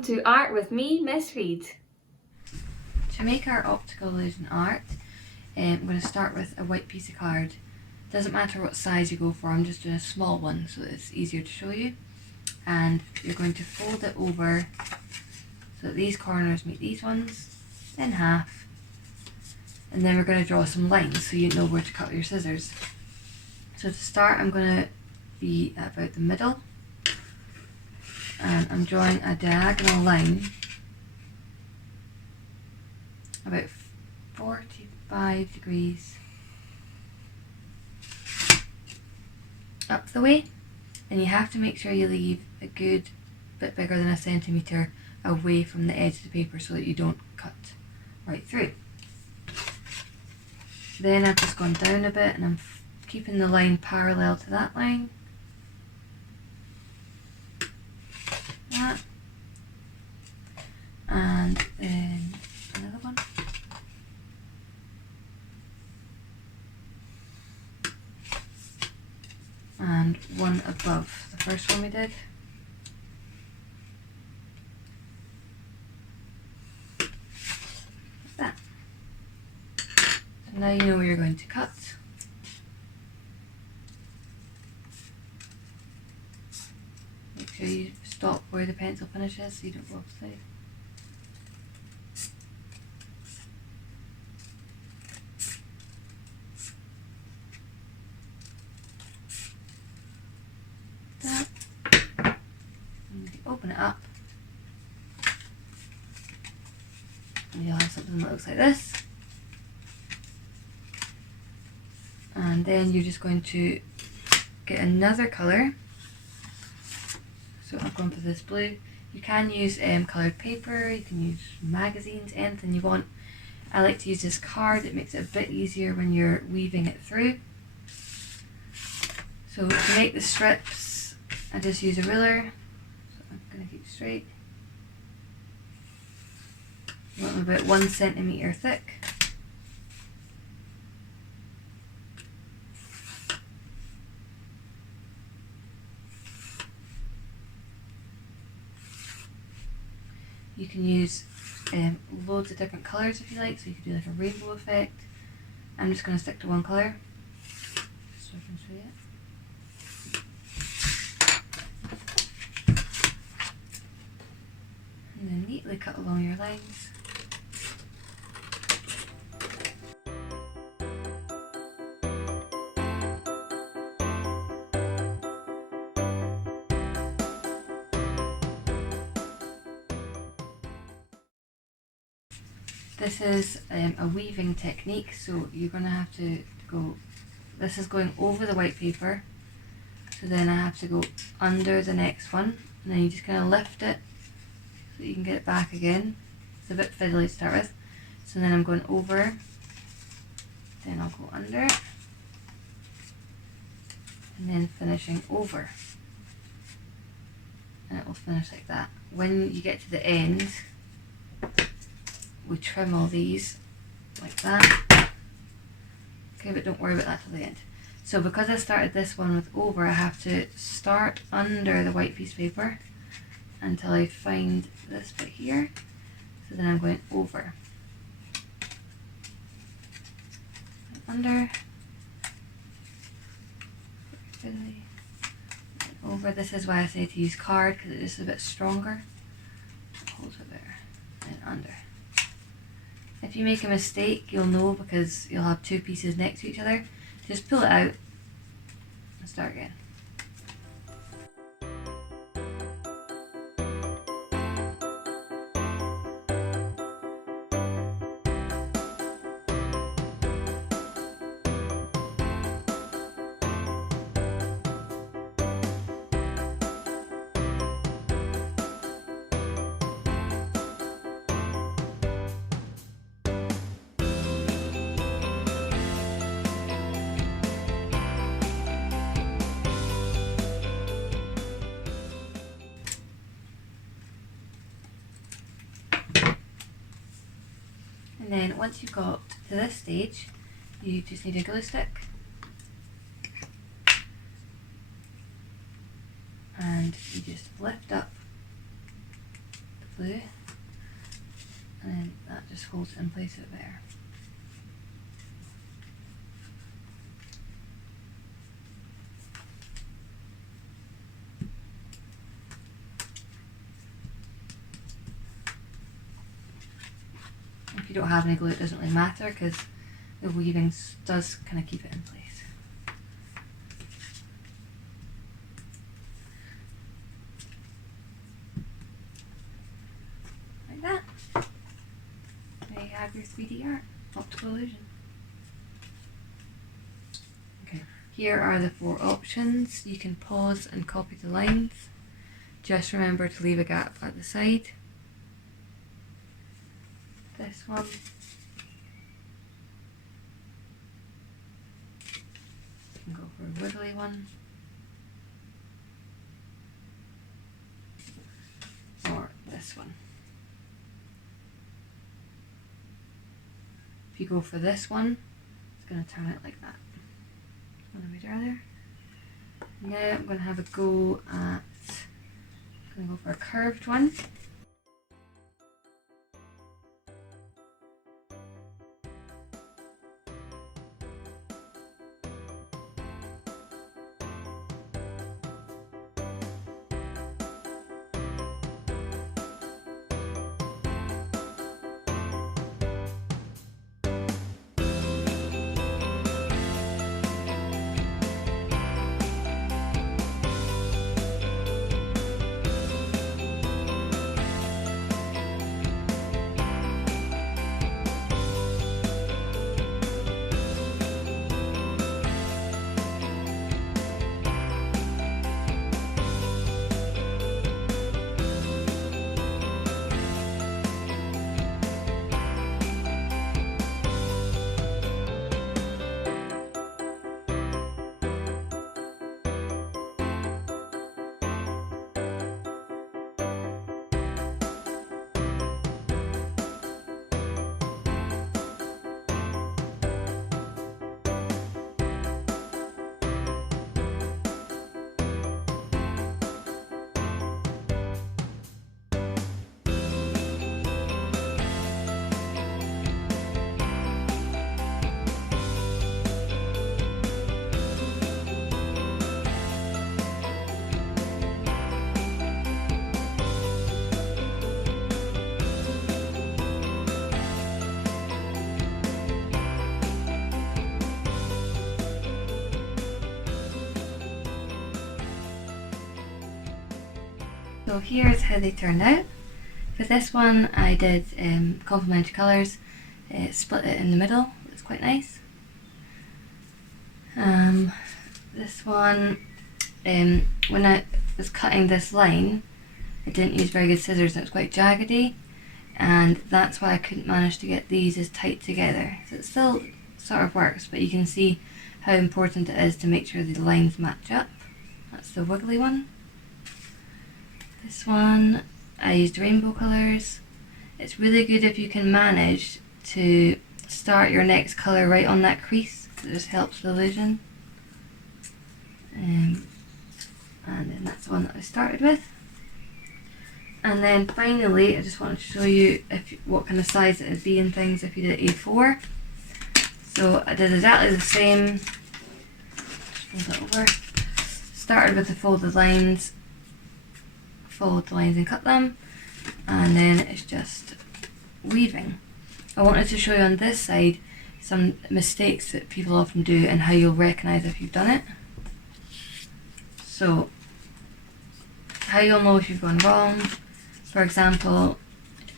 welcome to Art with me, Miss Reed. To make our optical illusion art, I'm going to start with a white piece of card. Doesn't matter what size you go for, I'm just doing a small one so that it's easier to show you. And you're going to fold it over so that these corners meet these ones in half. And then we're going to draw some lines so you know where to cut with your scissors. So to start, I'm going to be at about the middle. And I'm drawing a diagonal line about 45 degrees up the way, and you have to make sure you leave a good bit bigger than a centimetre away from the edge of the paper so that you don't cut right through. Then I've just gone down a bit and I'm keeping the line parallel to that line. That. And then another one. And one above the first one we did. Like that. So now you know where you're going to cut. Make sure you stop where the pencil finishes so you don't go offside. That. And you open it up and you'll have something that looks like this. And then you're just going to get another colour. So I've gone for this blue. You can use coloured paper, you can use magazines, anything you want. I like to use this card, it makes it a bit easier when you're weaving it through. So to make the strips, I just use a ruler. So I'm going to keep straight. I want them about 1 centimetre thick. You can use loads of different colours if you like, so you could do like a rainbow effect. I'm just going to stick to one colour, so I can show you it. And then neatly cut along your lines. This is a weaving technique, so you're going to have to go, this is going over the white paper, so then I have to go under the next one, and then you just kind of lift it so you can get it back again. It's a bit fiddly to start with. So then I'm going over, then I'll go under, and then finishing over. And it will finish like that. When you get to the end, we trim all these like that. Okay, but don't worry about that till the end. So because I started this one with over, I have to start under the white piece of paper until I find this bit here. So then I'm going over. Under. And over. This is why I say to use card, because it is a bit stronger. Hold it there. And under. If you make a mistake, you'll know because you'll have two pieces next to each other. Just pull it out and start again. And then once you've got to this stage, you just need a glue stick. And you just lift up the glue, and then that just holds it in place out there. If you don't have any glue, it doesn't really matter because the weaving does kind of keep it in place. Like that. There you have your 3D art, optical illusion. Okay. Here are the 4 options. You can pause and copy the lines. Just remember to leave a gap at the side. This one. You can go for a wiggly one. Or this one. If you go for this one, it's going to turn out like that. One I made earlier. Now I'm going to have a go at, I'm going to go for a curved one. So here's how they turned out. For this one I did complementary colours, split it in the middle, it's quite nice. This one, when I was cutting this line, I didn't use very good scissors, it was quite jaggedy, and that's why I couldn't manage to get these as tight together. So it still sort of works, but you can see how important it is to make sure the lines match up. That's the wiggly one. This one, I used rainbow colours. It's really good if you can manage to start your next colour right on that crease. It just helps the illusion. And then that's the one that I started with. And then finally, I just wanted to show you what kind of size it would be in things if you did A4. So I did exactly the same. Just fold it over. Started with the folded lines. Fold the lines and cut them, and then it's just weaving. I wanted to show you on this side some mistakes that people often do and how you'll recognise if you've done it. So how you'll know if you've gone wrong, for example,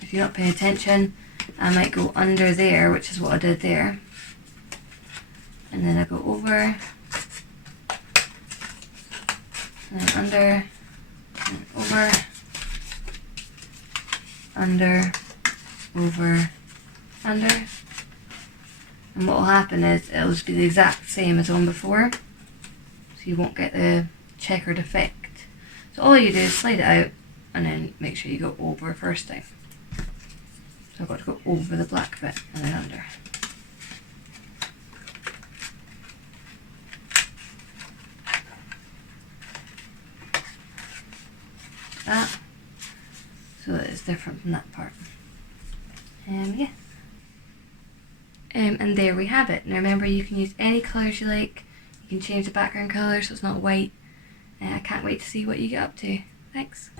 if you're not paying attention, I might go under there, which is what I did there, and then I go over, and then under, and over, under, over, under, and what will happen is it'll just be the exact same as the one before, so you won't get the checkered effect. So all you do is slide it out and then make sure you go over first time. So I've got to go over the black bit and then under. That. so that it's different from that part. Yeah. And there we have it. Now remember, you can use any colours you like. You can change the background colour so it's not white. I can't wait to see what you get up to. Thanks.